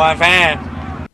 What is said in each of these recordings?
I'm a fan.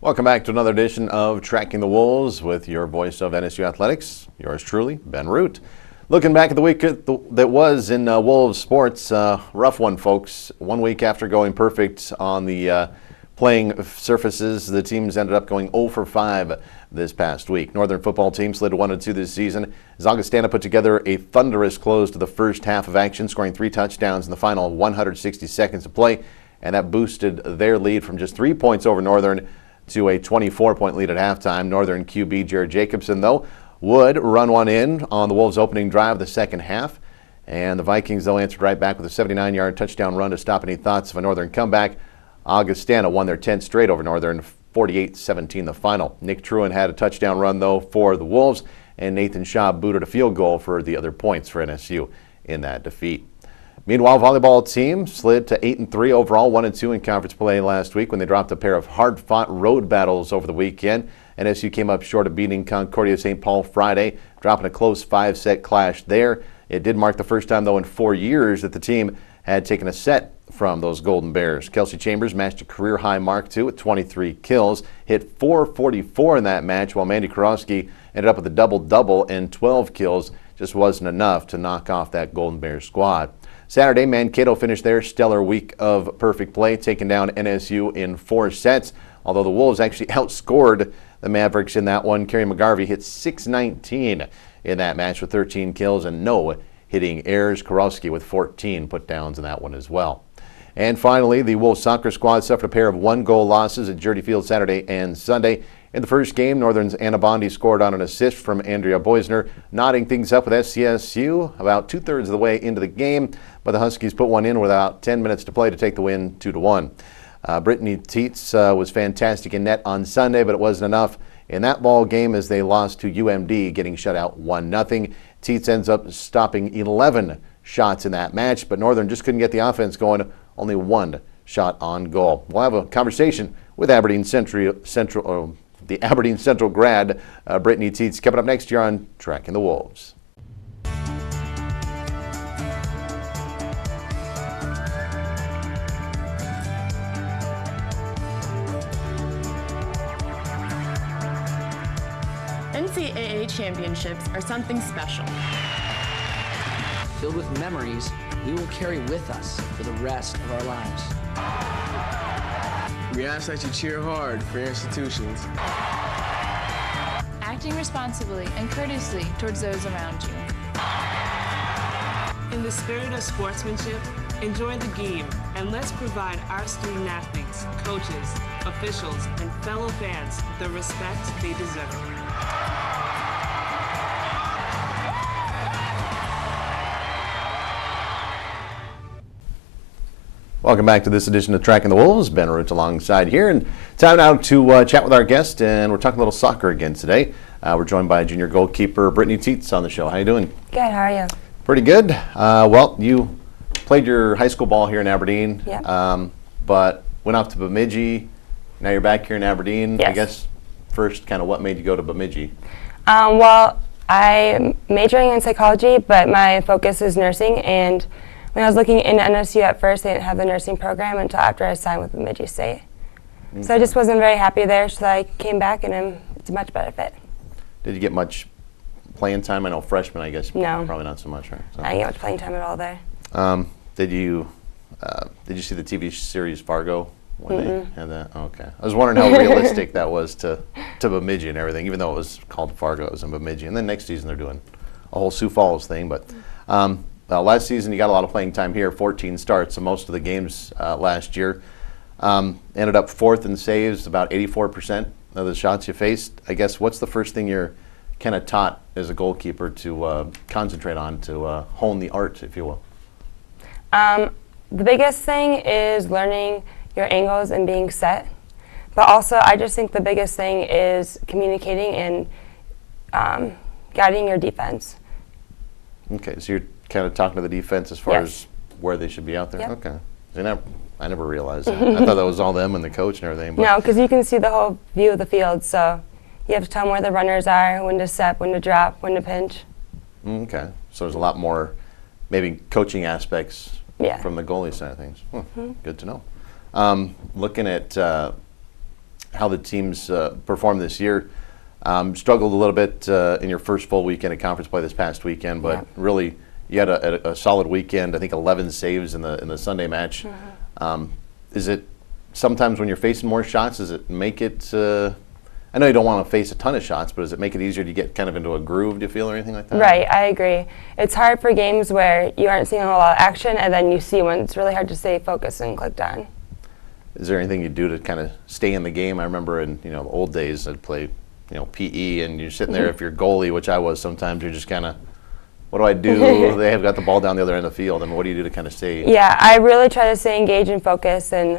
Welcome back to another edition of Tracking the Wolves with your voice of NSU Athletics, yours truly, Ben Root. Looking back at the week that was in Wolves sports, rough one, folks. 1 week after going perfect on the playing surfaces, the teams ended up going 0 for 5 this past week. Northern football team slid 1-2 this season as Augustana put together a thunderous close to the first half of action, scoring 3 touchdowns in the final 160 seconds of play. And that boosted their lead from just 3 points over Northern to a 24-point lead at halftime. Northern QB Jared Jacobson, though, would run one in on the Wolves' opening drive of the second half. And the Vikings, though, answered right back with a 79-yard touchdown run to stop any thoughts of a Northern comeback. Augustana won their 10th straight over Northern, 48-17 the final. Nick Truan had a touchdown run, though, for the Wolves, and Nathan Shaw booted a field goal for the other points for NSU in that defeat. Meanwhile, volleyball team slid to 8-3 overall, 1-2 in conference play last week when they dropped a pair of hard-fought road battles over the weekend. NSU came up short of beating Concordia St. Paul Friday, dropping a close 5-set clash there. It did mark the first time, though, in 4 years that the team had taken a set from those Golden Bears. Kelsey Chambers matched a career-high mark, too, with 23 kills, hit 444 in that match, while Mandy Karofsky ended up with a double-double and 12 kills. Just wasn't enough to knock off that Golden Bears squad. Saturday, Mankato finished their stellar week of perfect play, taking down NSU in 4 sets, although the Wolves actually outscored the Mavericks in that one. Kerry McGarvey hit .619 in that match with 13 kills and no hitting errors. Karofsky with 14 put-downs in that one as well. And finally, the Wolves soccer squad suffered a pair of 1-goal losses at Jerdy Field Saturday and Sunday. In the first game, Northern's Anna Bondi scored on an assist from Andrea Boisner, knotting things up with SCSU about 2/3 of the way into the game, but the Huskies put one in with about 10 minutes to play to take the win 2-1. Brittany Tietz was fantastic in net on Sunday, but it wasn't enough in that ball game as they lost to UMD, getting shut out 1-0. Tietz ends up stopping 11 shots in that match, but Northern just couldn't get the offense going, only 1 shot on goal. We'll have a conversation with the Aberdeen Central grad, Brittany Tietz, coming up next year on Tracking the Wolves. NCAA championships are something special. Filled with memories we will carry with us for the rest of our lives. We ask that you cheer hard for your institutions. Acting responsibly and courteously towards those around you. In the spirit of sportsmanship, enjoy the game, and let's provide our student athletes, coaches, officials, and fellow fans the respect they deserve. Welcome back to this edition of Tracking the Wolves. Ben Root alongside here, and time now to chat with our guest, and we're talking a little soccer again today. We're joined by junior goalkeeper Brittany Tietz on the show. How you doing? Good. How are you? Pretty good. Well, you played your high school ball here in Aberdeen, but went off to Bemidji. Now you're back here in Aberdeen. Yes. I guess first, kind of what made you go to Bemidji? Well, I'm majoring in psychology, but my focus is nursing, and when I was looking into NSU at first, they didn't have the nursing program until after I signed with Bemidji State. Okay. So I just wasn't very happy there, so I came back, and it's a much better fit. Did you get much playing time? I know freshman, I guess. No. Probably not so much, right? So. I didn't get much playing time at all there. Did you see the TV series Fargo one day? And okay. I was wondering how realistic that was to Bemidji and everything, even though it was called Fargo, it was in Bemidji. And then next season they're doing a whole Sioux Falls thing. But last season you got a lot of playing time here, 14 starts, so most of the games last year. Ended up 4th in saves, about 84% of the shots you faced, I guess what's the first thing you're kind of taught as a goalkeeper to concentrate on, to hone the art, if you will? The biggest thing is learning your angles and being set. But also, I just think the biggest thing is communicating and guiding your defense. Okay, so you're kind of talking to the defense as far Yes. as where they should be out there? Yep. Okay. I never realized that. I thought that was all them and the coach and everything. But No, because you can see the whole view of the field, so you have to tell them where the runners are, when to set, when to drop, when to pinch. Okay, so there's a lot more maybe coaching aspects Yeah. from the goalie side of things. Good to know. Looking at how the teams performed this year, struggled a little bit in your first full weekend of conference play this past weekend, but Yeah. really you had a solid weekend. I think 11 saves in the Sunday match. Is it sometimes when you're facing more shots, does it make it? I know you don't want to face a ton of shots, but does it make it easier to get kind of into a groove? Do you feel or anything like that? Right, I agree. It's hard for games where you aren't seeing a lot of action, and then you see one. It's really hard to stay focused and clicked on. Is there anything you do to kind of stay in the game? I remember in the old days I'd play PE, and you're sitting there if you're goalie, which I was sometimes. You're just kind of, what do I do? They have got the ball down the other end of the field, and what do you do to kind of stay? Yeah, I really try to stay engaged and focused and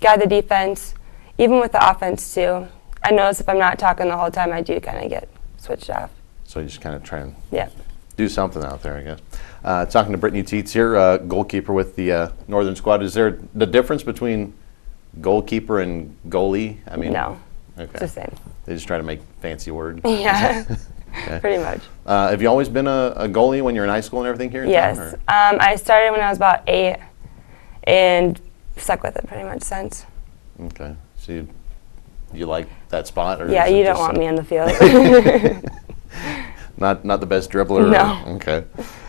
guide the defense, even with the offense too. I notice if I'm not talking the whole time, I do kind of get switched off. So you just kind of try and Yeah. do something out there, I guess. Talking to Brittany Tietz here, goalkeeper with the Northern squad. Is there the difference between goalkeeper and goalie? I mean, No, okay. it's the same. They just try to make fancy words. Yeah, Okay. pretty much. Have you always been a goalie when you're in high school and everything here in Yes. town? or- I started when I was about 8 and stuck with it pretty much since. Okay. So you like that spot? Or Yeah, is it you don't just want me on the field. Not the best dribbler? No. Okay.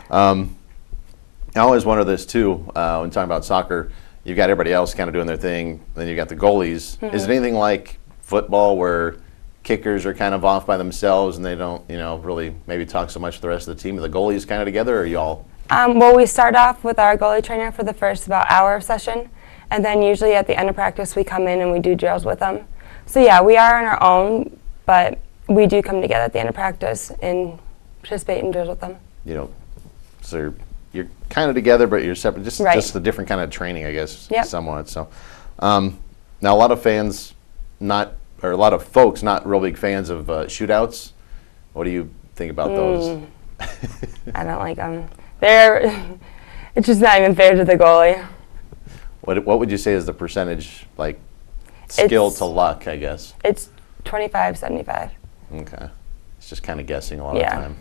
I always wonder this too, when talking about soccer, you've got everybody else kind of doing their thing, then you've got the goalies. Is it anything like football where kickers are kind of off by themselves and they don't, really maybe talk so much to the rest of the team? Are the goalies kind of together, or are you all? Well, we start off with our goalie trainer for the first about hour of session, and then usually at the end of practice we come in and we do drills with them. So yeah, we are on our own, but we do come together at the end of practice and participate in drills with them. So you're kind of together, but you're separate. Just Right. just a different kind of training, I guess, Yep. somewhat. So now a lot of fans, a lot of folks, not real big fans of shootouts. What do you think about those? I don't like them. It's just not even fair to the goalie. What would you say is the percentage, like skill It's- to luck, I guess? It's 25-75. Okay. It's just kind of guessing a lot Yeah. of time.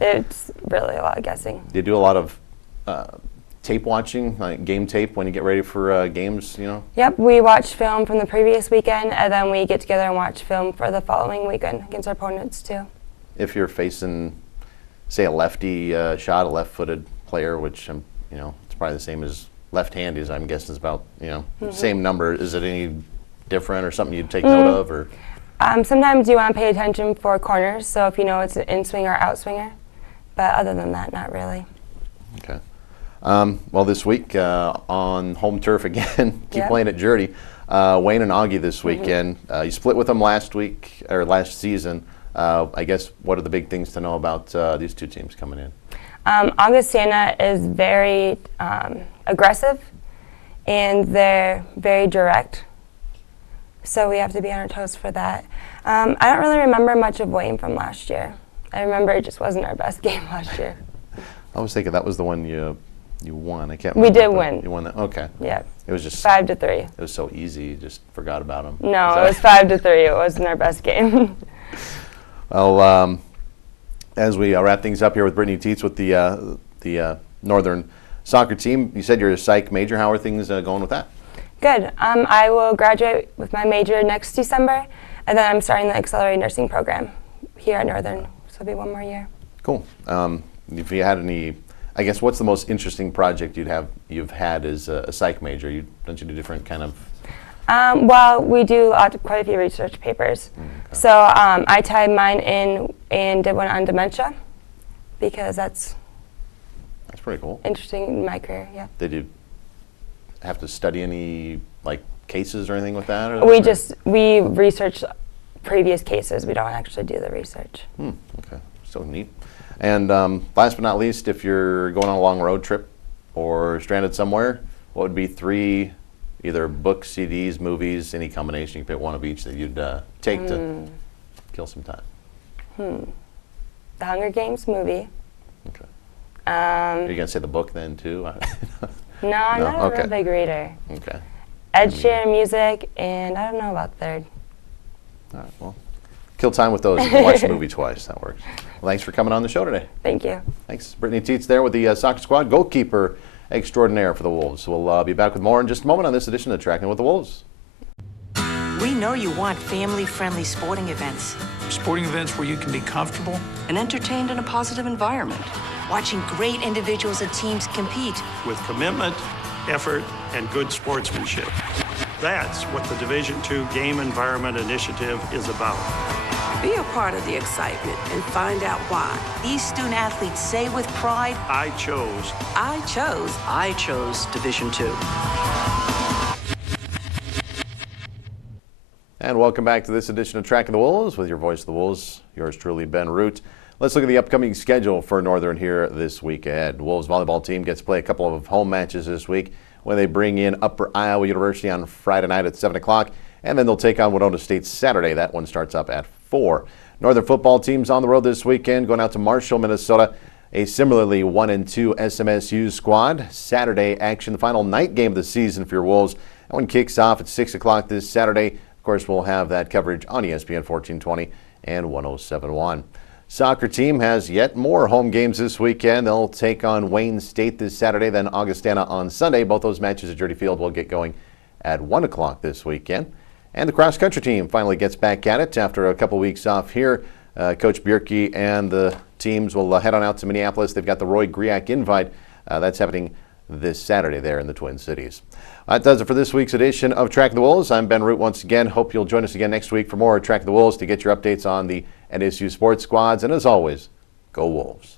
It's really a lot of guessing. Do you do a lot of tape watching, like game tape, when you get ready for games, Yep, we watch film from the previous weekend, and then we get together and watch film for the following weekend against our opponents too. If you're facing, say, a lefty shot, a left-footed player, which, it's probably the same as left-handed, I'm guessing is about, same number. Is it any different or something you'd take note of? Or Sometimes you want to pay attention for corners, so if you know it's an in-swinger or out-swinger, but other than that, not really. Okay. Well, this week on home turf again, keep Yep. playing at Jerdy. Wayne and Augie this weekend. You split with them last season. I guess what are the big things to know about these two teams coming in? Augustana is very aggressive, and they're very direct, so we have to be on our toes for that. I don't really remember much of Wayne from last year. I remember it just wasn't our best game last year. I was thinking that was the one you won. I can't We remember. did but win. You won that? Okay. Yeah, It was just 5-3. It was so easy, you just forgot about them. No, it was 5-3. It wasn't our best game. Well, as we wrap things up here with Brittany Tietz with the Northern soccer team, you said you're a psych major. How are things going with that? Good. I will graduate with my major next December, and then I'm starting the accelerated nursing program here at Northern. So it'll be one more year. Cool. If you had any, I guess, what's the most interesting project you've had as a psych major? Don't you do different kind of? Well, we do quite a few research papers. Okay. So I tied mine in and did one on dementia because that's pretty cool. interesting in my career. Yeah. Did you have to study any cases or anything with that? Or We researched previous cases. We don't actually do the research. Okay, so neat. And last but not least, if you're going on a long road trip or stranded somewhere, what would be 3 either books, CDs, movies, any combination? You can pick one of each that you'd take to kill some time. The Hunger Games movie. Okay. Are you going to say the book then, too? No, I'm not a okay. real big reader. Okay. Ed Sheeran music, and I don't know about third. All right, well, kill time with those. You can watch the movie twice. That works. Well, thanks for coming on the show today. Thank you. Thanks. Brittany Tietz there with the soccer squad, goalkeeper extraordinaire for the Wolves. We'll be back with more in just a moment on this edition of Tracking with the Wolves. We know you want family-friendly sporting events. Sporting events where you can be comfortable and entertained in a positive environment. Watching great individuals and teams compete. With commitment, effort, and good sportsmanship. That's what the Division II Game Environment Initiative is about. Be a part of the excitement and find out why. These student athletes say with pride, I chose Division II. And welcome back to this edition of Tracking the Wolves with your voice of the Wolves, yours truly, Ben Root. Let's look at the upcoming schedule for Northern here this week ahead. The Wolves volleyball team gets to play a couple of home matches this week when they bring in Upper Iowa University on Friday night at 7 o'clock, and then they'll take on Winona State Saturday. That one starts up at 4. Northern football team's on the road this weekend, going out to Marshall, Minnesota. A similarly 1-2 SMSU squad. Saturday action, the final night game of the season for your Wolves. That one kicks off at 6 o'clock this Saturday. Of course, we'll have that coverage on ESPN 1420 and 107.1. Soccer team has yet more home games this weekend. They'll take on Wayne State this Saturday, then Augustana on Sunday. Both those matches at Jersey Field will get going at 1 o'clock this weekend. And the cross-country team finally gets back at it after a couple weeks off here. Coach Bierke and the teams will head on out to Minneapolis. They've got the Roy Griak Invite. That's happening this Saturday there in the Twin Cities. That does it for this week's edition of Tracking the Wolves. I'm Ben Root once again. Hope you'll join us again next week for more Tracking the Wolves to get your updates on the NSU sports squads. And as always, go Wolves.